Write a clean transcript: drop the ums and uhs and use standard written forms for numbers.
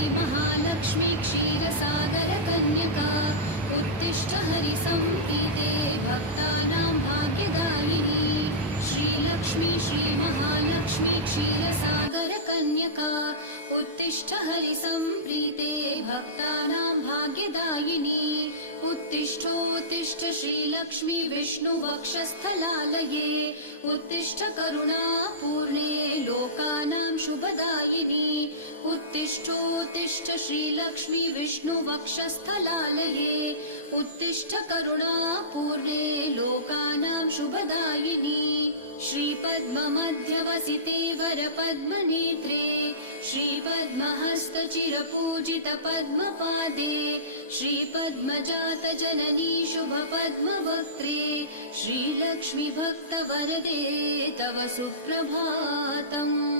श्रीमहालक्ष्मी क्षीरसागरकन्यका उत्तिष्ठ हरिसंप्रीते भक्तानां भाग्यदायिनी श्रीलक्ष्मी श्रीमहालक्ष्मी क्षीरसागरकन्यका उत्तिष्ठ हरिसंप्रीते भक्तानां भाग्यदायिनी उत्तिष्ठोत्तिष्ठ श्रीलक्ष्मी विष्णुवक्षस्थलालये उत्तिष्ठ करुणापूर्णे लोकानां शुभदायिनी उत्तिष्ठोत्तिष्ठ श्रीलक्ष्मी विष्णुवक्षस्थलालये उत्तिष्ठ करुणापूर्णे लोकानां शुभदायिनी श्रीपद्ममध्यवसिते वरपद्मनेत्रे श्रीपद्महस्तचिरपूजितपद्मपादे श्रीपद्मजातजननी शुभपद्मवक्त्रे श्रीलक्ष्मी भक्तवरदे तव सुप्रभातम्।